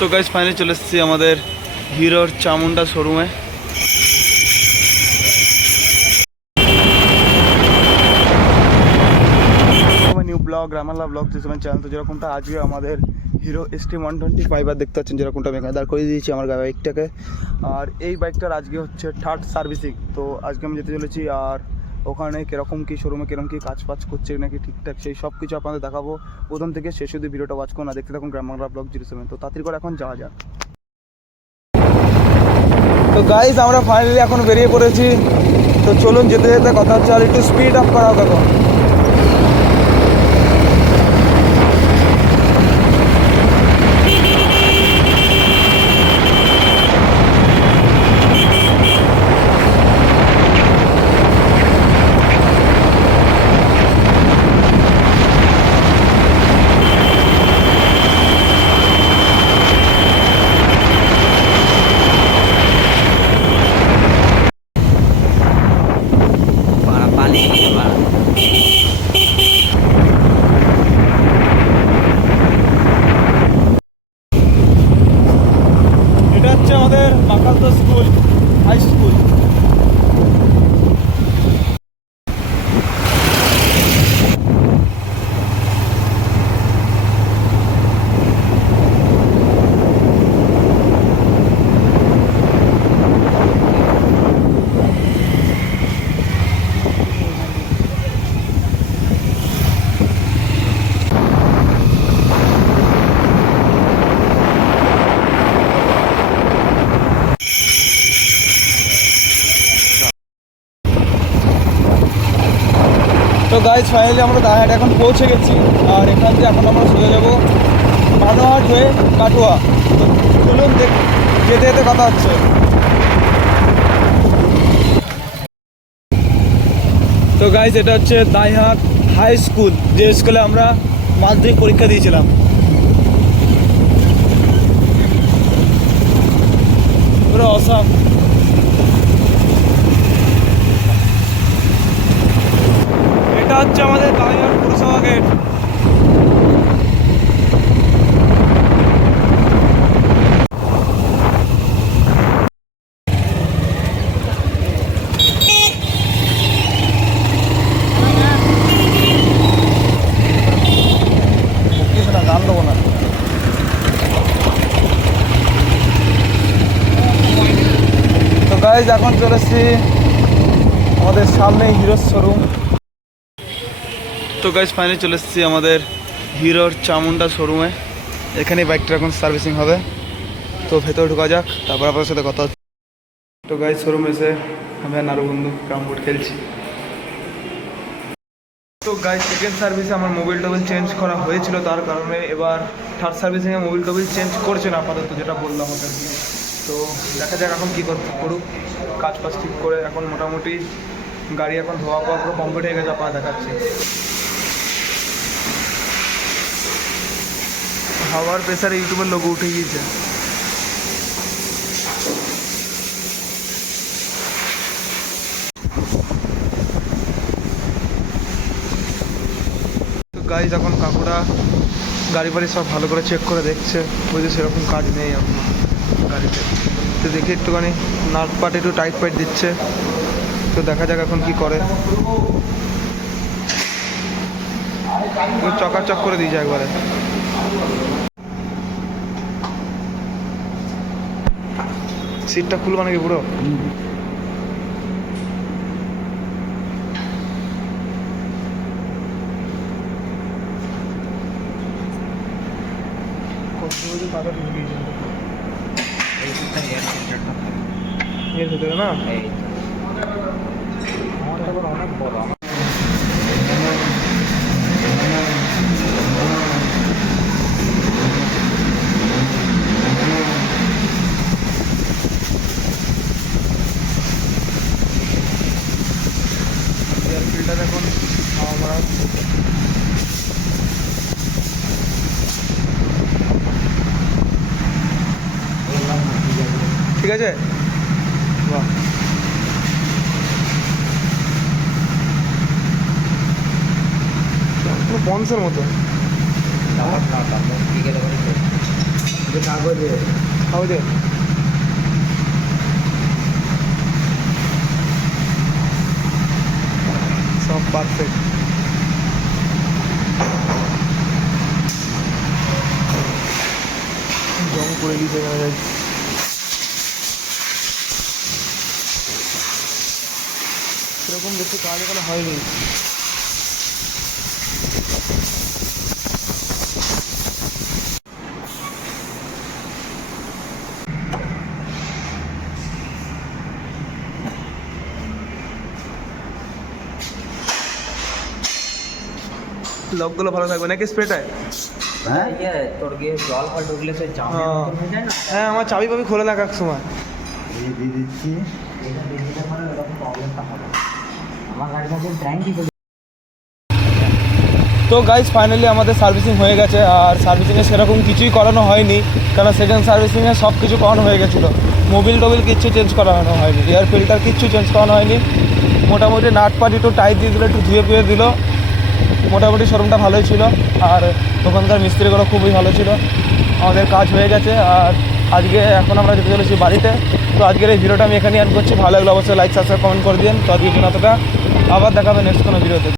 তো guys finally চলে এসেছি আমাদের হিরোর চামুন্ডা শোরুমে। New blog Ramallah blog channel. তো যেরকমটা আজকে আমাদের হিরো ST125 দেখতে পাচ্ছেন, যেরকমটা আমি এখানে দাঁড় করে দিয়েছি আমার বাইকটাকে। আর এই বাইকটার আজকে হচ্ছে থার্ড সার্ভিসিং। তো আজকে আমি যেতে চলেছি, আর ওখানে কীরকম কী শোরুমে কীরকম কী কাজ করছে নাকি ঠিকঠাক সেই সব কিছু আপনাদের দেখাবো। প্রথম থেকে শেষ অবধি ভিডিওটা ওয়াচ করুন, আর দেখতে থাকুন গ্রামাল্লা ব্লগ 07। তো তাড়াতাড়ি করে এখন যাওয়া যাক। তো গাইস আমরা ফাইনালি এখন বেরিয়ে পড়েছি। তো চলুন যেতে যেতে কথা হচ্ছে, আর একটু স্পিড আপ করা হোক এখন। এটা হচ্ছে আমাদের বাকালতো স্কুল, হাই স্কুল। তো গাইজ ফাইনালি আমরা দাহাট এখন পৌঁছে গেছি, আর এখান থেকে এখন আমরা সোজা যাবো বানোয়াট হয়ে কাটোয়া। তো চলুন যেতে যেতে কথা হচ্ছে। তো গাইজ এটা হচ্ছে দাইহাট হাই স্কুল, যে স্কুলে আমরা মাধ্যমিক পরীক্ষা দিয়েছিলাম। পুরো অসাম। এটা হচ্ছে আমাদের দাইহাট পুরসভা গেট। গান দেবো না। তো গাইজ এখন চলে এসেছি আমাদের সামনে হিরোর শোরুম। তো গাইজ ফাইনালি চলে এসেছি আমাদের হিরোর চামুন্ডা শোরুমে। এখানে বাইকটা এখন সার্ভিসিং হবে। তো ভেতরে ঢোকা যাক, তারপর আপনার সাথে কথা হচ্ছে। তো গাইজ শোরুম এসে আমি আর নারু বন্ধু ক্যারাম বোর্ড খেলছি। তো গাইজ সেকেন্ড সার্ভিসে আমার মোবিল টোবিল চেঞ্জ করা হয়েছিল, তার কারণে এবার থার্ড সার্ভিসিংয়ে মোবিল টোবিল চেঞ্জ করছে না আপাতত, যেটা বললাম ওদেরকে। তো দেখা যাক এখন কী করুক, কাজ ফাজ ঠিক করে। এখন মোটামুটি গাড়ি এখন ধোয়া পাওয়া পুরো কমপ্লিট হয়ে গেছে, আপনারা দেখাচ্ছি। হাওয়ার প্রেসারে ইউটিউবের লোগো উঠে গিয়েছে। তো গাইজ এখন কাকুরা গাড়ি বাড়ি সব ভালো করে চেক করে দেখছে, বুঝে সেরকম কাজ নেই এখন গাড়িতে। তো দেখি একটুখানি নাট পাট একটু টাইট পাইট দিচ্ছে। তো দেখা যাক এখন কি করে। চকাচক করে দিয়েছে একবারে। সিটটা খুলবা নাকি পুরো? এর ভিতরে না অনেক বড়। ফিল্টার এখন আমরা ঠিক আছে। বাহ, পন্সের মতো। কাগজে সব পারফেক্ট। জং করে দিতে যায়, সেরকম বেশি কাজ এখানে হয়নি। লকগুলো ভালো থাকবে নাকি স্প্রেটায়? হ্যাঁ তোর গিয়ে জল ফল ঢুকলে সে জাম হয়ে যায় না। হ্যাঁ, আমার চাবি পাবি খোলে না এক সময়। দিয়ে দিচ্ছি, এটা দিয়ে দিলে পরে ওরকম প্রবলেমটা হবে। আমার গাড়িটা যে ট্যাঙ্কি করে। তো গাইজ ফাইনালি আমাদের সার্ভিসিং হয়ে গেছে, আর সার্ভিসিংয়ে সেরকম কিছুই করানো হয়নি, কারণ সেকেন্ড সার্ভিসিংয়ে সব কিছু করানো হয়ে গেছিলো। মোবিল টোবিল কিচ্ছু চেঞ্জ করানো হয়নি, এয়ার ফিল্টার কিচ্ছু চেঞ্জ করানো হয়নি। মোটামুটি নাট পাট একটু টাইট দিয়ে দিল, একটু ধুয়ে পুয়ে দিল। মোটামুটি শোরুমটা ভালোই ছিল, আর দোকানদার মিস্ত্রিগুলো খুবই ভালো ছিল। আমাদের কাজ হয়ে গেছে, আর আজকে এখন আমরা যেতে চলেছি বাড়িতে। তো আজকের এই ভিডিওটা আমি এখানেই এন্ড করছি। ভালো লাগলে অবশ্যই লাইক সাবস্ক্রাইব কমেন্ট করে দিন। তো আজকের জন্য এতটা, আবার দেখাবে নেক্সট কোনো ভিডিওতে।